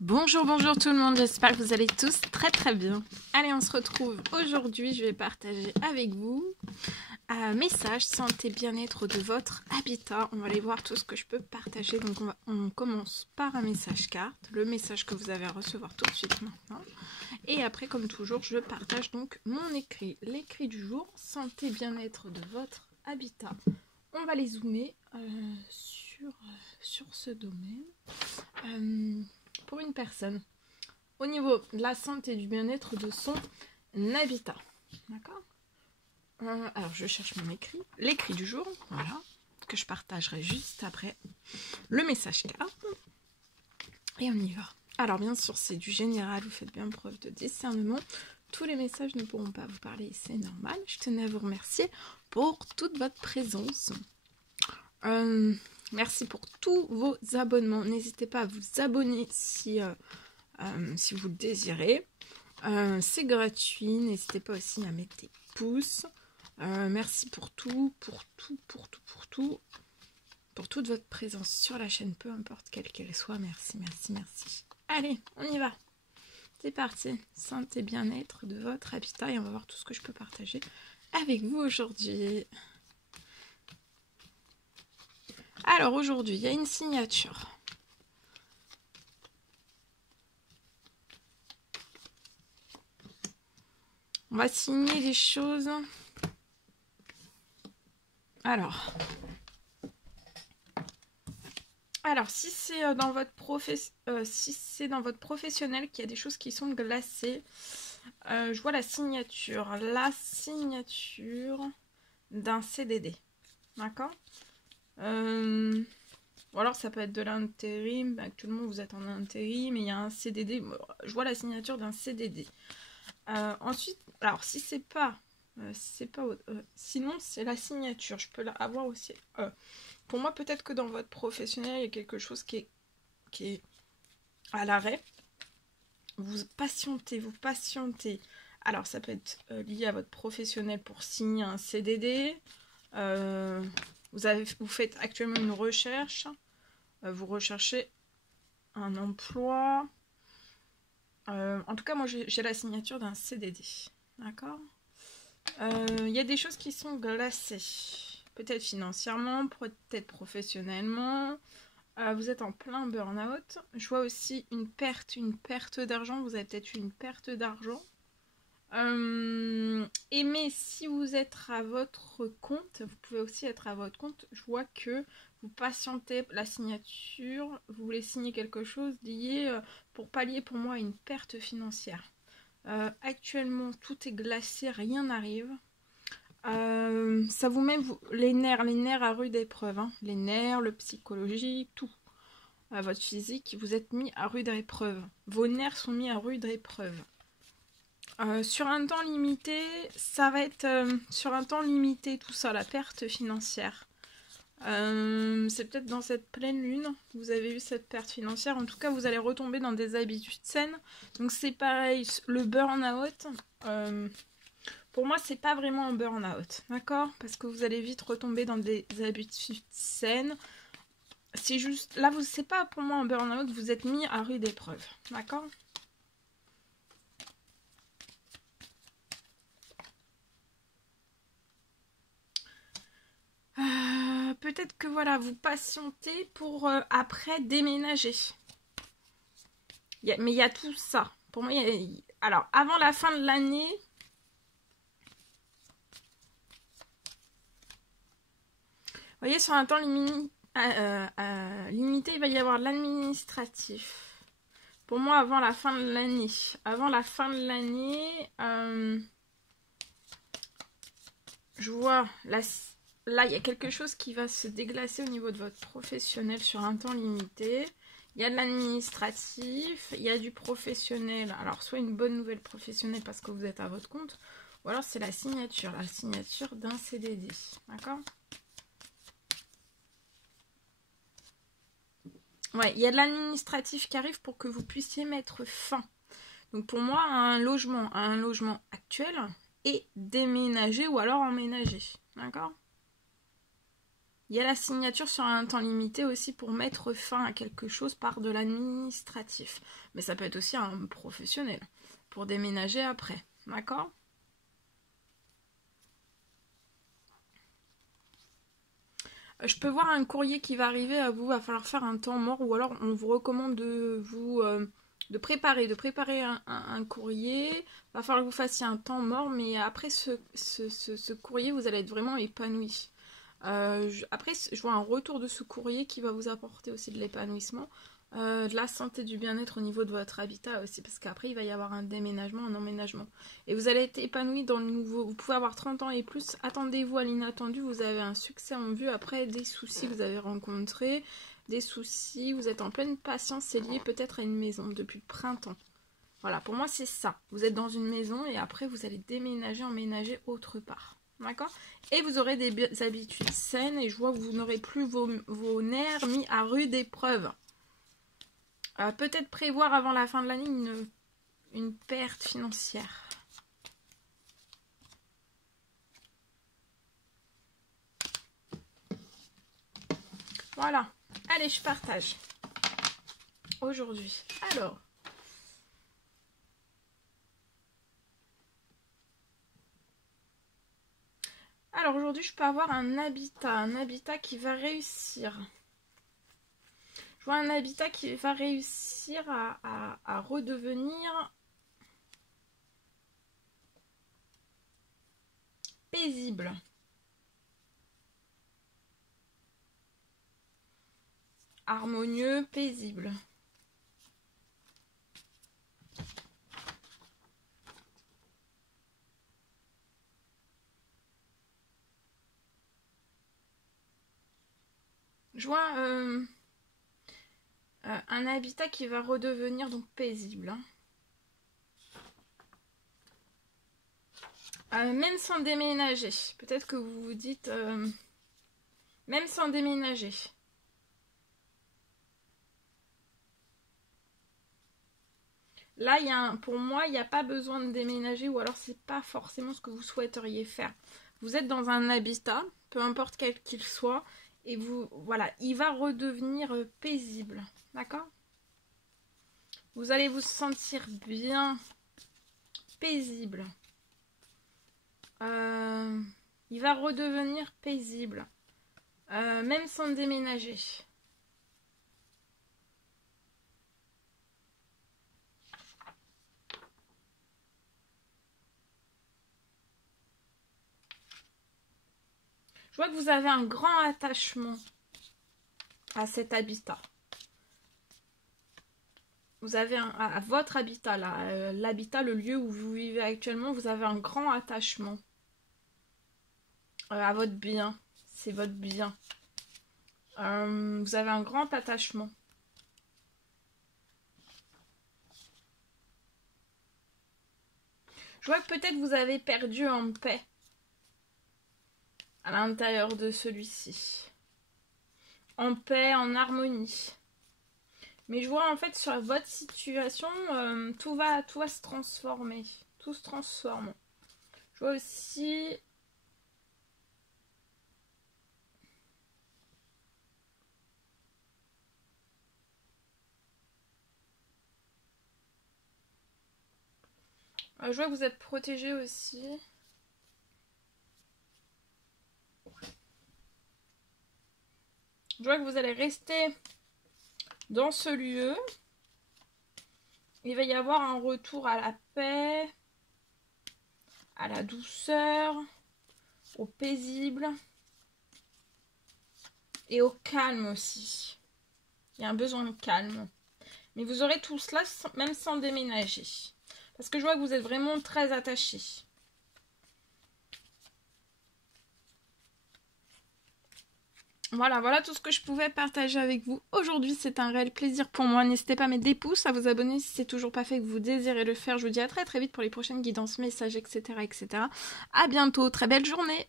Bonjour, bonjour tout le monde, j'espère que vous allez tous très bien. Allez, on se retrouve aujourd'hui, je vais partager avec vous un message santé bien-être de votre habitat. On va aller voir tout ce que je peux partager. Donc on commence par un message carte, le message que vous avez à recevoir tout de suite maintenant. Et après, comme toujours, je partage donc mon écrit, l'écrit du jour, santé bien-être de votre habitat. On va les zoomer sur ce domaine. Pour une personne, au niveau de la santé et du bien-être de son habitat. D'accord. Alors, je cherche mon écrit. L'écrit du jour, voilà, que je partagerai juste après le message carte. Et on y va. Alors, bien sûr, c'est du général, vous faites bien preuve de discernement. Tous les messages ne pourront pas vous parler, c'est normal. Je tenais à vous remercier pour toute votre présence. Merci pour tous vos abonnements. N'hésitez pas à vous abonner si vous le désirez. C'est gratuit. N'hésitez pas aussi à mettre des pouces. Merci pour tout, pour toute votre présence sur la chaîne, peu importe quelle qu'elle soit. Merci. Allez, on y va. C'est parti. Santé et bien-être de votre habitat et on va voir tout ce que je peux partager avec vous aujourd'hui. Alors aujourd'hui, il y a une signature. On va signer des choses. Alors si c'est dans votre professionnel qu'il y a des choses qui sont glacées, je vois la signature d'un CDD. D'accord. Ou alors ça peut être de l'intérim. Actuellement vous êtes en intérim, mais il y a un CDD. Je vois la signature d'un CDD. Ensuite, alors si c'est pas, sinon c'est la signature. Je peux avoir aussi. Pour moi, peut-être que dans votre professionnel, il y a quelque chose qui est à l'arrêt. Vous patientez. Alors, ça peut être lié à votre professionnel pour signer un CDD. Vous faites actuellement une recherche. Vous recherchez un emploi. En tout cas, moi, j'ai la signature d'un CDD. D'accord. Il y a des choses qui sont glacées. Peut-être financièrement, peut-être professionnellement. Vous êtes en plein burn-out. Je vois aussi une perte d'argent. Vous avez peut-être une perte d'argent. Mais si vous êtes à votre compte, vous pouvez aussi être à votre compte. Je vois que vous patientez la signature. Vous voulez signer quelque chose lié pour pallier pour moi une perte financière. Actuellement, tout est glacé, rien n'arrive. Ça vous met les nerfs à rude épreuve, hein. Les nerfs, le psychologique, tout. Votre physique, vous êtes mis à rude épreuve. Vos nerfs sont mis à rude épreuve. Sur un temps limité, ça va être sur un temps limité tout ça, la perte financière. C'est peut-être dans cette pleine lune que vous avez eu cette perte financière. En tout cas, vous allez retomber dans des habitudes saines. Donc c'est pareil, le burn-out. Pour moi, c'est pas vraiment un burn-out, d'accord? Parce que vous allez vite retomber dans des habitudes saines. C'est juste, là, c'est pas pour moi un burn-out, vous êtes mis à rude épreuve, d'accord? Peut-être que voilà, vous patientez pour après déménager. Mais il y a tout ça. Pour moi, alors, avant la fin de l'année... Vous voyez, sur un temps limité, il va y avoir l'administratif. Pour moi, avant la fin de l'année. Je vois, là, il y a quelque chose qui va se déglacer au niveau de votre professionnel sur un temps limité. Il y a de l'administratif, il y a du professionnel. Alors, soit une bonne nouvelle professionnelle parce que vous êtes à votre compte, ou alors c'est la signature d'un CDD. D'accord ? Ouais, il y a de l'administratif qui arrive pour que vous puissiez mettre fin. Donc pour moi, à un logement actuel et déménager ou alors emménager. D'accord ? Il y a la signature sur un temps limité aussi pour mettre fin à quelque chose par de l'administratif. Mais ça peut être aussi un professionnel pour déménager après. D'accord ? Je peux voir un courrier qui va arriver à vous, va falloir faire un temps mort, ou alors on vous recommande de vous de préparer un courrier. Va falloir que vous fassiez un temps mort, mais après ce courrier, vous allez être vraiment épanoui. Après, je vois un retour de ce courrier qui va vous apporter aussi de l'épanouissement, de la santé, du bien-être au niveau de votre habitat aussi, parce qu'après il va y avoir un déménagement, un emménagement. Et vous allez être épanoui dans le nouveau. Vous pouvez avoir 30 ans et plus, attendez-vous à l'inattendu, vous avez un succès en vue. Après, des soucis que vous avez rencontrés, des soucis, vous êtes en pleine patience, c'est lié peut-être à une maison depuis le printemps. Voilà, pour moi c'est ça. Vous êtes dans une maison et après vous allez déménager, emménager autre part. D'accord? Et vous aurez des habitudes saines et je vois que vous n'aurez plus vos nerfs mis à rude épreuve. Peut-être prévoir avant la fin de l'année une perte financière. Voilà. Allez, je partage. Aujourd'hui. Alors aujourd'hui, je peux avoir un habitat qui va réussir. Je vois un habitat qui va réussir à redevenir paisible. Harmonieux, paisible. Je vois un habitat qui va redevenir donc paisible. Même sans déménager. Peut-être que vous vous dites même sans déménager. Là, pour moi, il n'y a pas besoin de déménager ou alors c'est pas forcément ce que vous souhaiteriez faire. Vous êtes dans un habitat, peu importe quel qu'il soit, et voilà, il va redevenir paisible. D'accord ? Vous allez vous sentir bien, paisible. Il va redevenir paisible, même sans déménager. Je vois que vous avez un grand attachement à cet habitat. Vous avez à votre habitat, là, l'habitat, le lieu où vous vivez actuellement, vous avez un grand attachement à votre bien. C'est votre bien. Vous avez un grand attachement. Je vois que peut-être vous avez perdu en paix à l'intérieur de celui-ci. En paix, en harmonie. Mais je vois en fait sur votre situation, tout va se transformer. Tout se transforme. Je vois aussi... je vois que vous êtes protégé aussi. Je vois que vous allez rester dans ce lieu. Il va y avoir un retour à la paix, à la douceur, au paisible et au calme aussi. Il y a un besoin de calme. Mais vous aurez tout cela même sans déménager. Parce que je vois que vous êtes vraiment très attachés. Voilà tout ce que je pouvais partager avec vous aujourd'hui. C'est un réel plaisir pour moi. N'hésitez pas à mettre des pouces, à vous abonner si c'est toujours pas fait et que vous désirez le faire. Je vous dis à très vite pour les prochaines guidances, messages, etc. À bientôt. Très belle journée.